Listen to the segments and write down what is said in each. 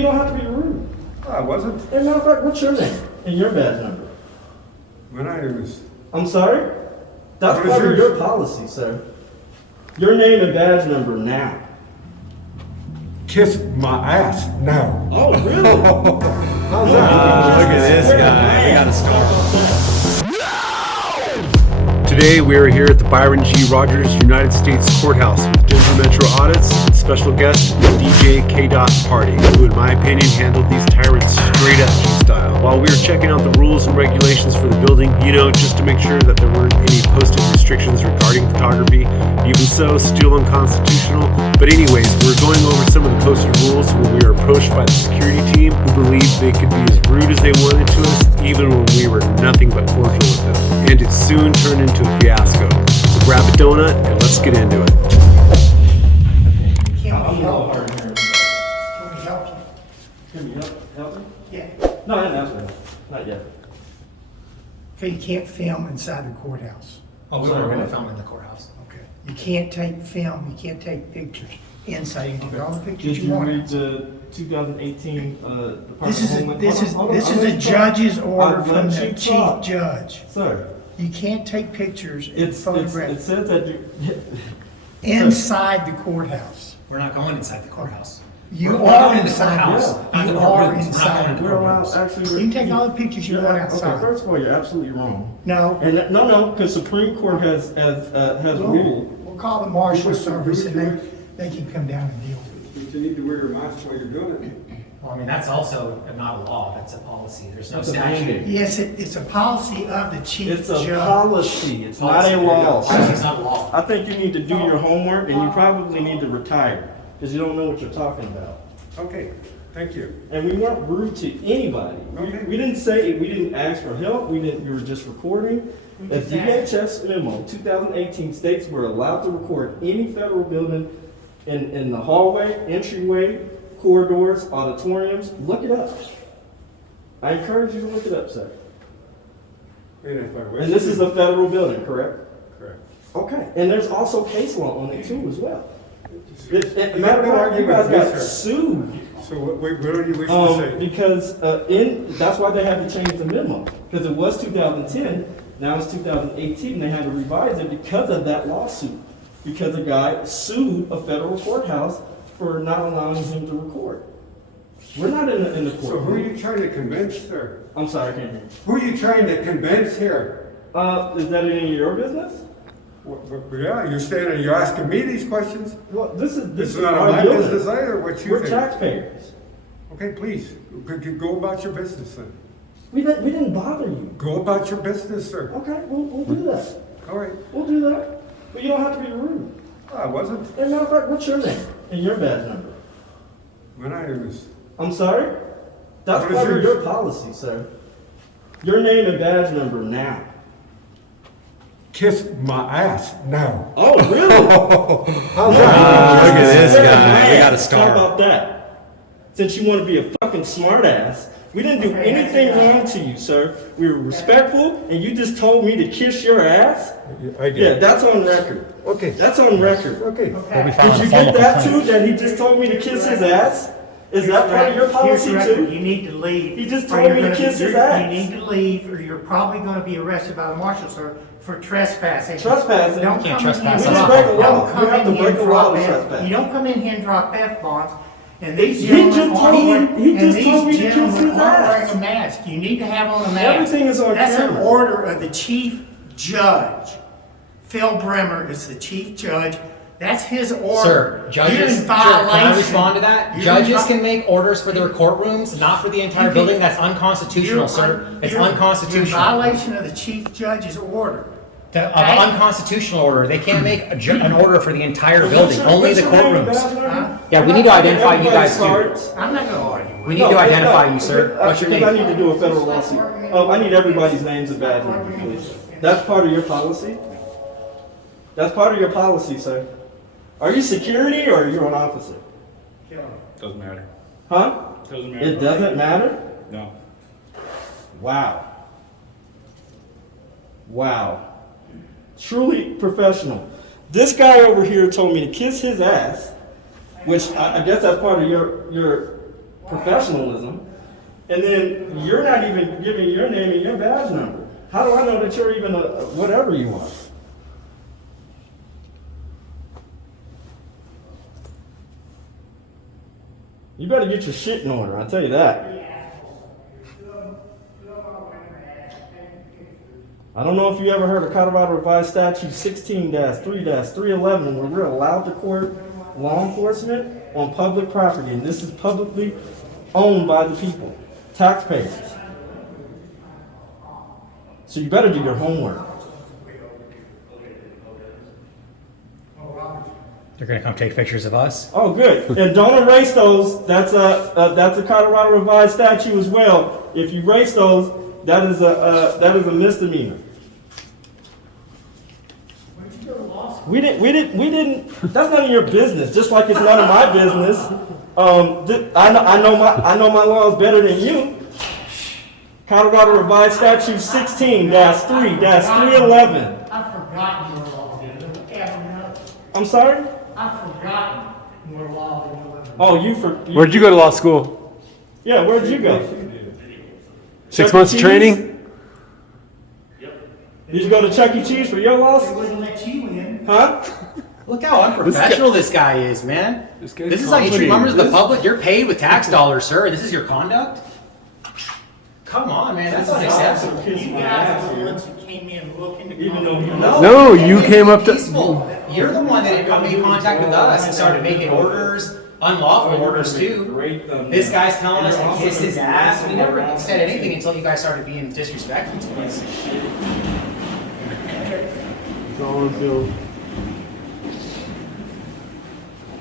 you don't have to be rude. I wasn't. As a matter of fact, what's your name and your badge number? When I was. I'm sorry? That's What is part of yours? your policy, sir. Your name and badge number now. Kiss my ass now. Oh, really? How's Look at this guy. We gotta start. Today we are here at the Byron G. Rogers United States Courthouse with Denver Metro Audits and special guest DJ K. Party, who in my opinion handled these tyrants straight up G-style. While we were checking out the rules and regulations for the building, just to make sure that there weren't any posted restrictions regarding photography. Even so, still unconstitutional. But anyways, we were going over some of the posted rules when we were approached by the security team, who believed they could be as rude as they wanted to us, even when we were nothing but cordial with them. And it soon turned into a fiasco. So grab a donut and let's get into it. Can we help you? Can we help you? Can you help me? Yeah. No, I didn't ask me. Not yet. Okay, you can't film inside the courthouse. Oh, we were going to film in the courthouse. Okay. You can't take film, you can't take pictures inside. You can take all the pictures Did you you want. read the 2018 Department This of is, Homeland? this is, Hold on, this I'm is a gonna talk. judge's order I'll from let the you chief talk. judge. Sir, You can't take pictures and it photographs says that you... inside the courthouse. We're not going inside the courthouse. You We're are going in the inside. courthouse. Yeah. Not You the are courtrooms. We're not going inside. into We're allowed, courtrooms. actually... You can take all the pictures you want outside. Okay, first of all, you're absolutely wrong. No, And no, because Supreme Court has ruled. we'll call the marshal service and they can come down and deal with it. But you need to wear your mask while you're doing it. Well, I mean, that's also not a law, that's a policy. There's no That's a statute. mandate. Yes, it's a policy of the chief It's a judge. policy, it's not a law. Policy's not a law. I think you need to do your homework and you probably need to retire, because you don't know what you're talking about. Okay, thank you. And we weren't rude to anybody. Okay. We didn't say, we didn't ask for help, we were just recording. The DHS memo 2018 states we're allowed to record any federal building in the hallway, entryway, corridors, auditoriums. Look it up. I encourage you to look it up, sir. And if I wish And this to- is a federal building, correct? Correct. Okay. And there's also case law on it too as well. Matter You of can fact, argue you guys with me, got sir. sued. So what do you wish to say? Because that's why they had to change the memo, because it was 2010, now it's 2018, and they had to revise it because of that lawsuit. Because a guy sued a federal courthouse for not allowing him to record. We're not in the So who are court. you trying to convince, sir? I'm sorry, I can't hear Who are you trying to convince here? you. Is that any of your business? Yeah, you're standing, you're asking me these questions? Well, this is This is not our my building. business either, what you We're think. taxpayers. Okay, please, go about your business then. We didn't bother you. Go about your business, sir. Okay, we'll do that. All right. We'll do that. But you don't have to be rude. I wasn't. As a matter of fact, what's your name and your badge number? When I was. I'm sorry? That's What is part of yours? your policy, sir. Your name and badge number now. Kiss my ass now. Oh, really? Look at this guy. We gotta How start. about that? Since you want to be a fucking smartass, we didn't do anything wrong to you, sir. We were respectful, and you just told me to kiss your ass? I Yeah, that's on record. Okay. That's on record. Okay. Did you get that too, that he just told me to kiss his ass? Is that part of your policy Here's the record. too? You need to leave. He just or told you're me to gonna kiss be- his you're- ass. You need to leave, or you're probably gonna be arrested by the marshal, sir, for trespassing. Trespassing? Don't You can't come in trespass here- We just break a law. Don't come We have to in here break and a law drop to F- trespass. You don't come in here and drop F-bombs, and these He gentlemen just are told me- wearing, he and just told me these to kiss gentlemen his aren't ass. wearing a mask. You need to have on a mask. Everything is on That's camera. an order of the chief judge. Phil Bremer is the chief judge. That's his order. Sir, You're judges, in sir, can I violation. respond to that? You're Judges in can make orders for their courtrooms, not for the entire You building. can- That's unconstitutional, sir. It's You're in unconstitutional. violation of the chief judge's order. Of Okay? unconstitutional order. They can't make an order for the entire building, only the What's your name and courtrooms. badge number? Yeah, we need to identify you guys too. Everybody I'm not gonna argue with We you. need to No, identify no, you, sir. What's your because I name? need to do a federal lawsuit. I need everybody's names and badge numbers, please. That's part of your policy? That's part of your policy, sir. Are you security or are you an officer? Doesn't matter. Huh? Doesn't matter. It doesn't matter? No. Wow. Wow. Truly professional. This guy over here told me to kiss his ass, which I guess that's part of your professionalism, and then you're not even giving your name and your badge number. How do I know that you're even a whatever you are? You better get your shit in order, I'll tell you that. I don't know if you ever heard of Colorado Revised Statute 16-3-311, where we're allowed to court law enforcement on public property, and this is publicly owned by the people, taxpayers. So you better do your homework. They're gonna come take pictures of us. Oh, good. And don't erase those. That's a Colorado Revised Statute as well. If you erase those, that is a misdemeanor. We didn't. That's none of your business. Just like it's none of my business. I know my laws better than you. Colorado Revised Statute 16-3-311. I've forgotten your law. I'm sorry? I've forgotten your law. Oh, Where'd you go to law school? Yeah, where'd you go? 6 months of training? Did you go to Chuck E. Cheese for your They loss? wouldn't let you in. Huh? Look how unprofessional this guy is, man. This guy's This is how you treat comedy. members of the public. You're paid with tax dollars, sir. And this is your conduct. Come on, man. That's unacceptable. You guys are the ones who came in looking to. Even though you No, you came up to. Peaceful. You're the one that made contact with us and started making orders, unlawful orders too. This guy's telling us to kiss his ass. We never said anything until you guys started being disrespectful to us.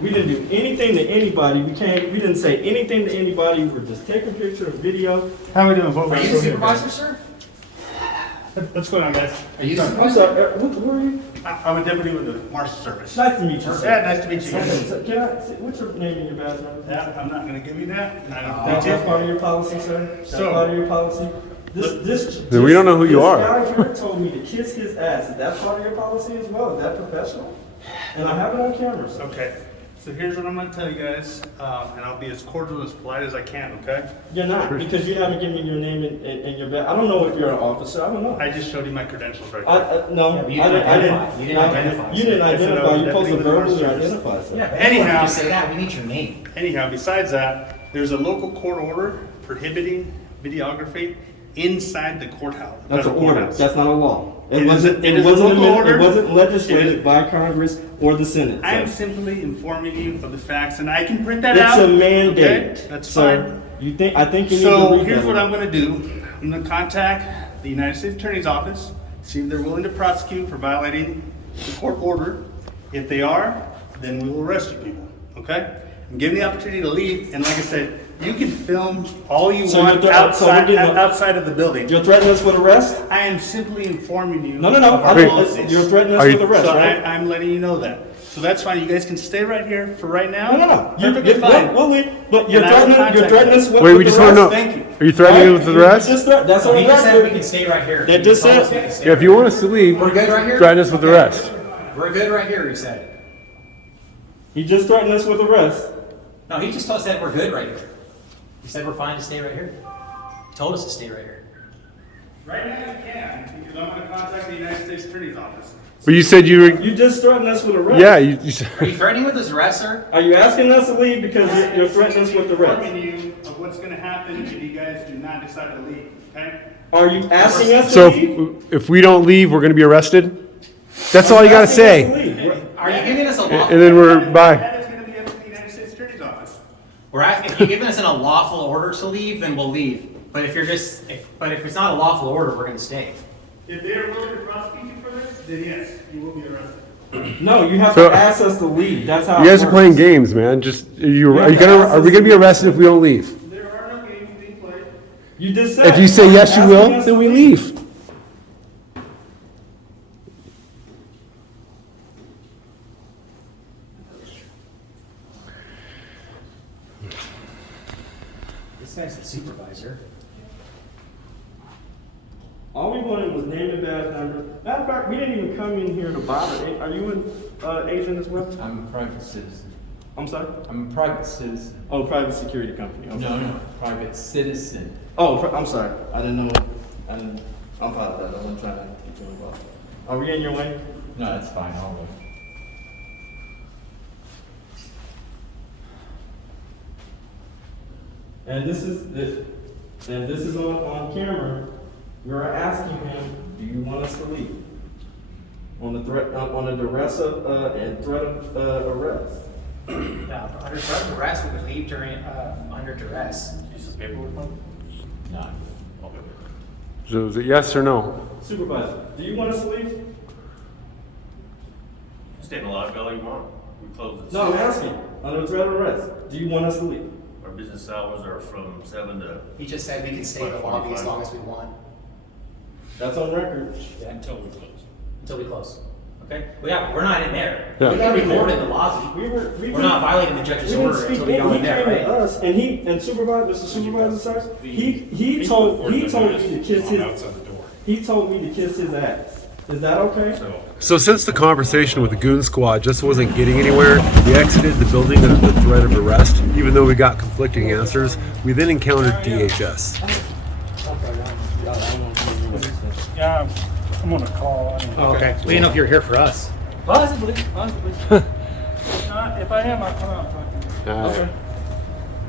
We didn't do anything to anybody. We didn't say anything to anybody. We were just taking pictures of video. How are we doing? Are you the supervisor, sir? What's going on, guys? Are you the I'm supervisor? sorry, who are you? I'm a deputy with the Marshal Service. Nice to meet you, Yeah, sir. nice to meet you Okay, guys. so what's your name and your badge number? Yeah, I'm not gonna give you that. I don't That's think part of your policy, sir? That's So- part of your policy? This. Then we don't know who you are. This guy here told me to kiss his ass. Is that part of your policy as well? Is that professional? And I have it on camera, sir. Okay, so here's what I'm gonna tell you guys, and I'll be as cordial, as polite as I can, okay? You're not, because you haven't given me your name and your badge. I don't know if you're an officer. I don't know. I just showed you my credentials right No, Yeah, but you I didn't didn't. identify. You didn't identify. You didn't I said I identify. was You're supposed to deputy with the verbally Marshal Service. identify, sir. Yeah, but Anyhow. you say that. We need your name. Anyhow, besides that, there's a local court order prohibiting videography inside the courthouse. That's an federal order. courthouse. That's not a law. It is a wasn't local order. It wasn't It legislated is- by Congress or the Senate. I am sir. simply informing you of the facts, and I can print that It's out. a mandate. Okay? That's sir. fine. I think you need to So read here's that what one. I'm gonna do. I'm gonna contact the United States Attorney's Office, see if they're willing to prosecute for violating the court order. If they are, then we will arrest you people, okay? And give them the opportunity to leave, and like I said, you can film all you So want you're outside of the building. You're threatening us with arrest? I am simply informing you. No. of our I don't- policies. You're threatening us Are you- with arrest, So right? I'm letting you know that. So that's fine. You guys can stay right here for right now. No. Perfectly fine. We'll leave. But you're And I will threatening us with Wait, we just want to know. Thank you. Are you threatening Right? with the rest? That's on He just said we record. can stay right here. They just He told said- us we can stay Yeah, if you want us to leave, We're good right here? threaten us with the rest. We're good right here, he said. He just threatened us with arrest. No, he just said we're good right here. He said we're fine to stay right here. He told us to stay right here. Right now you can, because I'm going to contact the United States Attorney's Office. But you said you were. You just threatened us with arrest. Yeah, you said. Are you threatening with his arrest, sir? Are you asking us to leave because you're threatening us with arrest? Informing you of what's going to happen if you guys do not decide to leave, okay? Are you asking us So to leave? if we don't leave, we're going to be arrested? That's all you got to say. Are you giving us a lawful? And then we're bye. That is going to be up to the United States Attorney's Office. We're asking, if you're giving us an unlawful order to leave, then we'll leave. But if it's not a lawful order, we're gonna stay. If they are willing to prosecute you for this, then yes, you will be arrested. No, you have So- to ask us to leave. That's how. You it guys are works. playing games, man. Just are you Yeah, are ask we us gonna be to- arrested if we don't leave? There are no games being played. You just said. If you say yes, you asking will, us then to we leave. This guy's the supervisor. All we wanted was name and badge number. Matter of fact, we didn't even come in here to bother. Are you an agent as well? I'm a private citizen. I'm sorry? I'm a private citizen. Oh, private security company. Okay. No, private citizen. Oh, I'm sorry. I didn't know. I'm proud of that. I wasn't trying to get you involved. Are we in your way? No, that's fine. I'll wait. And this is on camera. We're asking him, do you want us to leave? On the threat, on the duress of, and threat of arrest. No, under threat of arrest, we would leave during, under duress. No. So is it yes or no? Supervisor, do you want us to leave? Stay in the lobby all you want. We close at No, I'm 6. asking, under threat of arrest, do you want us to leave? Our business hours are from 7 to. He just said we can stay in the lobby as long as we want. That's on record. Until we close. Until we close. Okay? Well, yeah, we're not in there. Yeah. We can record in the lobby. We're not violating the judge's order until we go in there, He came right? to us, and Mr. Supervisor, sir, he told me to kiss his ass. Is that okay? So since the conversation with the goon squad just wasn't getting anywhere, we exited the building under the threat of arrest. Even though we got conflicting answers, we then encountered DHS. Yeah, I'm on a call. Oh, okay. We didn't know if you were here for us. Possibly. If I am, I'll come out and talk to you. Okay.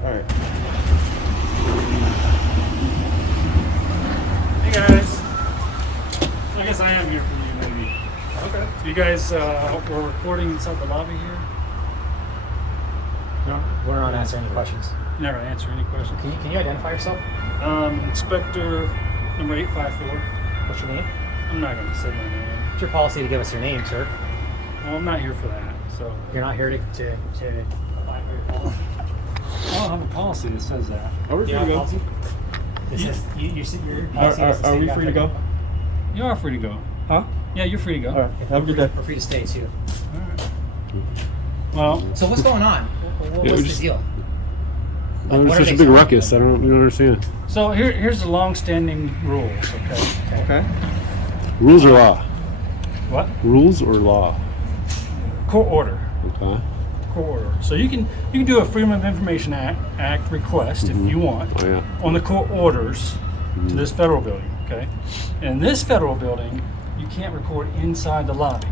All right. Hey guys. I guess I am here for you, maybe. Okay. So you guys were recording inside the lobby here? No, we're not answering any questions. You never answer any questions. Can you identify yourself? Inspector number 854. What's your name? I'm not going to say my name. It's your policy to give us your name, sir. Well, I'm not here for that, so. You're not here to abide by your policy. I don't have a policy that says that. Are we Do free you to have a go? policy? It says, you see your policy has to Are say we that free to for- go? You are free to go. Huh? Yeah, you're free to go. All right. Have a good day. We're free to stay too. Well, So what's going on? What's the deal? There's what are such they a big telling ruckus. I don't understand. so here's the long-standing rules, okay? Okay. Rules or law? What? Rules or law? Court order. Okay. Court order. So you can do a Freedom of Information Act request if you want Oh yeah. on the court orders to this federal building, okay? And in this federal building, you can't record inside the lobby,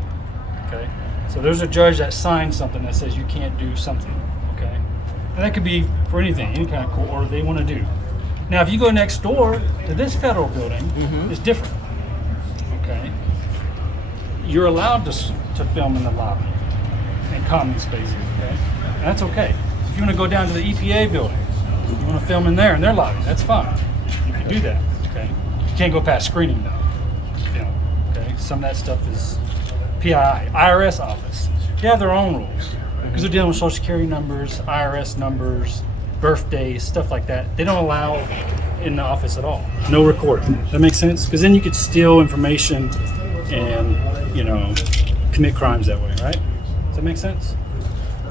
okay? So there's a judge that signs something that says you can't do something, okay? And that could be for anything, any kind of court order they want to do. Now, if you go next door to this federal building, it's different, okay? You're allowed to film in the lobby and common spaces, okay? And that's okay. If you want to go down to the EPA building, you want to film in their lobby, that's fine. You can do that, okay? You can't go past screening though, film, okay? Some of that stuff is PII, IRS office. They have their own rules because they're dealing with social security numbers, IRS numbers, birthdays, stuff like that. They don't allow in the office at all. No recording. That makes sense? Because then you could steal information and, commit crimes that way, right? Does that make sense?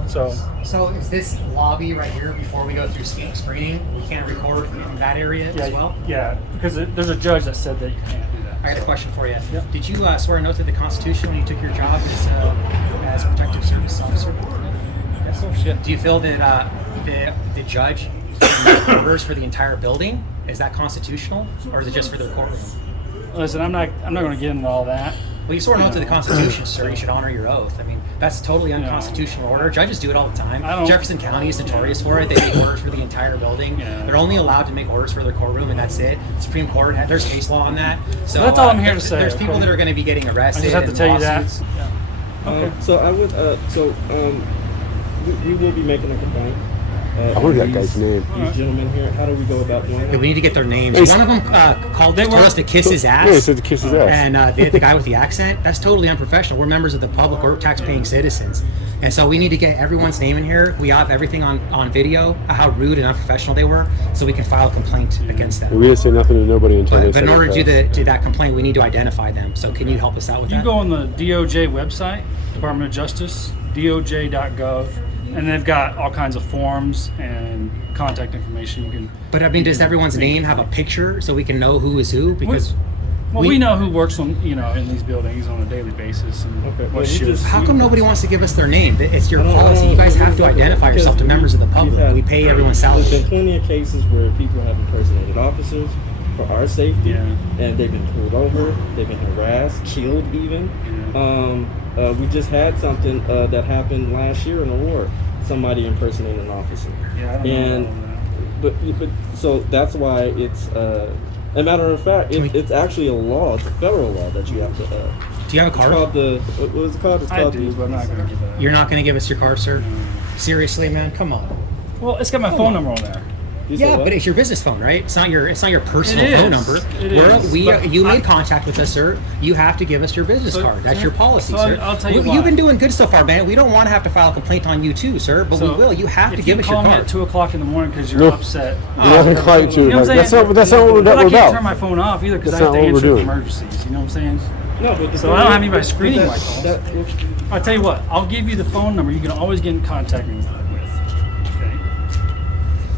So, So is this lobby right here before we go through screening? We can't record in that area as well? yeah, because there's a judge that said that you can't do that. I got a question for you. Yep. Did you swear an oath to the Constitution when you took your job as protective service officer? Yes. Oh, shit. Do you feel that the judge gave orders for the entire building? Is that constitutional, or is it just for their courtroom? Listen, I'm not going to get into all that. Well, you swore an oath to the Constitution, sir. You should honor your oath. I mean, that's totally unconstitutional order. Judges do it all the time. Jefferson County is notorious for it. They make orders for the entire building. Yeah. They're only allowed to make orders for their courtroom, and that's it. Supreme Court, there's case law on that. So That's all I'm here to say, There's people okay? that are going to be getting I arrested. just have to and tell you that. lawsuits. Okay. So I would. We will be making a complaint. I wonder that guy's name. These gentlemen here. How do we go about doing Okay, that? we need to get their names. Hey, One of them told us to kiss his ass. Yeah, he said to kiss his ass. And the guy with the accent, that's totally unprofessional. We're members of the public, we're tax-paying citizens. And so we need to get everyone's name in here. We have everything on video, how rude and unprofessional they were, so we can file a complaint against them. We didn't say nothing to nobody until they But said in order to it. do that complaint, we need to identify them. So can you help us out with You that? go on the DOJ website, Department of Justice, doj.gov, and they've got all kinds of forms and contact information. You can. But I mean, does everyone's name have a picture so we can know who is who? Because Well, we know who works on, in these buildings on a daily basis and what shifts. How come nobody wants to give us their name? It's your policy. You guys have to identify yourself to members of the public. We pay everyone's salary. There's been plenty of cases where people have impersonated officers for our safety, and they've been pulled over, they've been harassed, killed even. We just had something that happened last year in a ward. Somebody impersonated an officer. Yeah, I don't know. But so that's why it's a matter of fact, it's actually a law. It's a federal law that you have to. Do you have a card? What was it called? It's I called do, but I'm not going to give that. You're not going to give us your card, sir? Seriously, man? Come on. Well, it's got my phone number on there. Yeah, but it's your business phone, right? It's not your personal It phone is. number. It is, You made contact with us, sir. You have to give us your business card. That's your policy, sir. I'll tell you why. You've been doing good so far, man. We don't want to have to file a complaint on you too, sir, but we will. You have to give us your If you call me card. at 2 o'clock in the morning because you're upset. You're not going to call you to. You know what I'm That's saying? not what we're But I can't about. turn my phone off either because I That's have to not what answer we're the doing. emergencies. You know what I'm saying? No, but So I don't have anybody screening my calls. I'll tell you what. I'll give you the phone number. You can always get in contact with. Okay.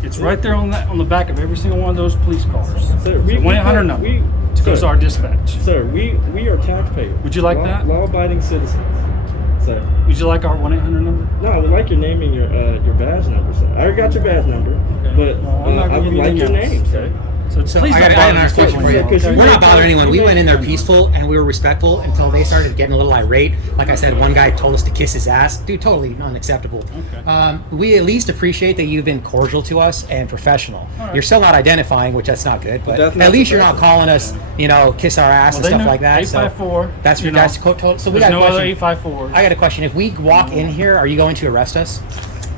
It's right there on the back of every single one of those police cars. Sir, It's a 1-800 number. Goes to our dispatch. Sir, we are taxpayers. Would you like that? Law-abiding citizens. Sir. Would you like our 1-800 number? No, I would like your name and your badge number, sir. I already got your badge number, but Well, I'm not I gonna would give you like your anything name, else, sir. okay? So please I don't got bother another us question for you. because We're not bothering anyone. We went in there peaceful and we were respectful until they started getting a little irate. Like I said, one guy told us to kiss his ass. Dude, totally unacceptable. Okay. We at least appreciate that you've been cordial to us and professional. right. You're still not identifying, which that's not good. But that's not at least you're not professional. calling us, kiss our ass and stuff like that. 854. So that's you that's know, total. So we there's got a no other question. 854s. I got a question. If we walk in here, are you going to arrest us?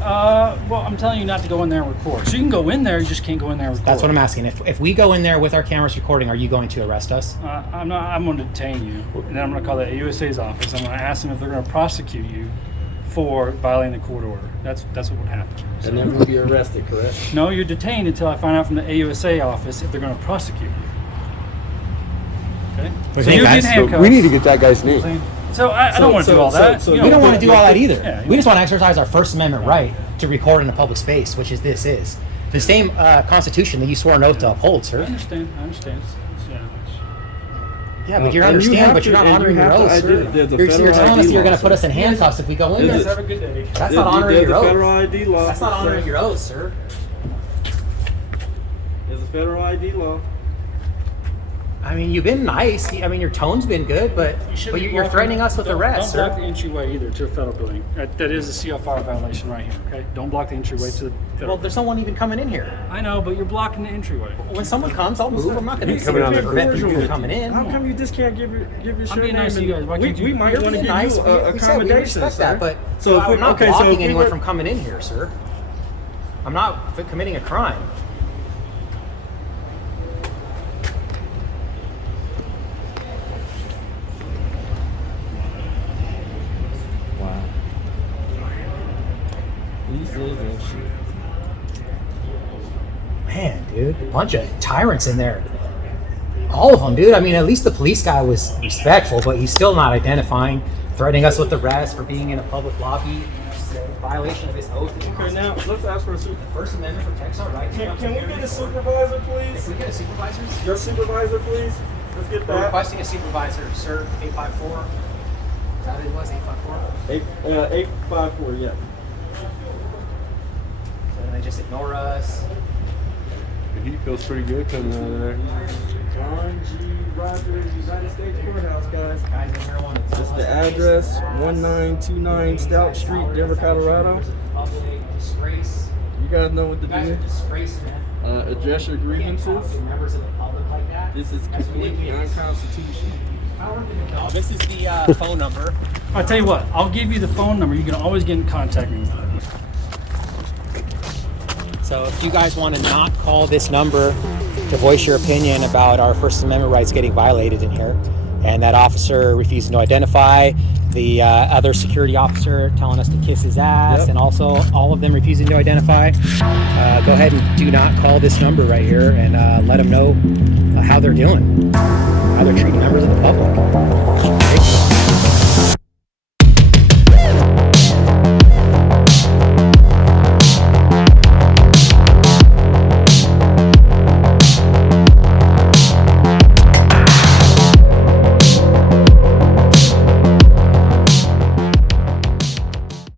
Well, I'm telling you not to go in there and record. So you can go in there, you just can't go in there and record. That's what I'm asking. If we go in there with our cameras recording, are you going to arrest us? I'm not. I'm going to detain you, and then I'm going to call the AUSA's office. I'm going to ask them if they're going to prosecute you for violating the court order. That's what would happen. And then we'll be arrested, correct? No, you're detained until I find out from the AUSA office if they're going to prosecute you. Okay. What do you So think, you're guys? getting handcuffed. We need to get that guy's name. So I don't want to do all that. so- We don't want to do all that either. Yeah, We just want to exercise our First Amendment right to record in a public space, which is the same Constitution that you swore an oath to uphold, I sir. understand. Yeah, but you And you understand, have but you're to- not and you honoring your have to oath, sir. ID there's a You're federal telling us ID you're going law, to put us sir. in handcuffs if we go in Is there. it- Have a good day. That's not honoring There's your a federal oath. ID law. That's not honoring your oath, sir. There's a federal ID law. I mean, you've been nice. I mean, your tone's been good, but you're threatening us with arrest, Don't block the sir. entryway either to a federal building. That is a CFR violation right here. Okay. Don't block the entryway to the federal. Well, there's no one even coming in here. I know, but you're blocking the entryway. When someone comes, I'll move. I'm not going to coming on the prevent correct people from coming in. How come you just can't give your I'm shirt being name? nice to you guys. Why can't you? We might You're want to being give nice. you We said we accommodations, respect sir. that, but So if I'm we- not okay, so if blocking we anyone were- from coming in here, sir. I'm not committing a crime. Wow. These is and shit. Man, dude, a bunch of tyrants in there. All of them, dude. I mean, at least the police guy was respectful, but he's still not identifying, threatening us with arrest for being in a public lobby, violation of his oath. Okay, now let's ask for a super. First Amendment protects our rights. Can we get a supervisor, If please? we get a supervisor, Your supervisor, please. Let's get we're that. requesting a supervisor, sir. 854. Is that what it was? 854. 854, yeah. So then they just ignore us. He feels pretty good coming out of there. John G. Rogers, United States Courthouse, guys. Guys in here want to This is the address, 1929 Stout Street, Denver, Colorado. Disgrace. You guys know what to You guys are do. disgrace, man. Address your You can't talk grievances. to members of the public like that. This is completely unconstitutional. This is the phone number. I'll tell you what. I'll give you the phone number. You can always get in contact with me. So if you guys want to not call this number to voice your opinion about our First Amendment rights getting violated in here, and that officer refusing to identify, the other security officer telling us to kiss his ass, Yep. and also all of them refusing to identify, go ahead and do not call this number right here and let them know how they're doing, how they're treating members of the public.